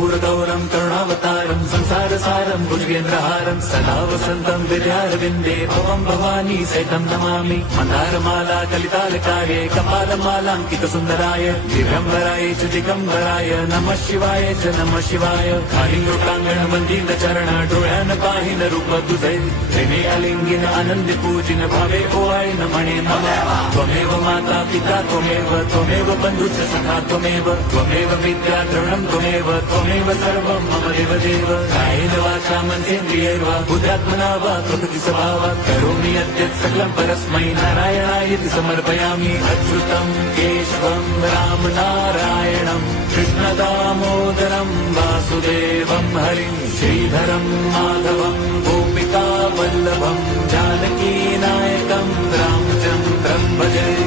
कर्पूरगौरं करुणावतारं संसारसारं भुजगेन्द्रहारं सदा वसन्तं विद्यारविन्दे भवं भवानी सहितं नमामि। मन्दारमाला कलितालकाये कपालमालाङ्कितसुन्दराय दिगम्बराय च दिगम्बराय नमः शिवाय च नमः शिवाय। कालिङ्गोटाङ्गण मन्दिरचरण डोळ्यान पाहिन रूप तुझे प्रेमे अलिंगिन आनंदी पूजिन भावे ओवाळीन म्हणे नमः। त्वमेव माता पिता त्वमेव बन्धुश्च सखा त्वमेव विद्या द्रविणं त्वमेव सर्वं मम देवदेव। कायेन वाचा मनसेन्द्रियैर्वा बुद्ध्यात्मना वा प्रकृति स्वभावात् करोमि यद्यत् सकलं परस्मै नारायणायति समर्पयामि। अच्युतं केशवं राम नारायणं कृष्णदामोदरं वासुदेवं हरिं श्रीधरं माधवं गोपिका वल्लभं जानकी नायकं रामचन्द्रं भजे।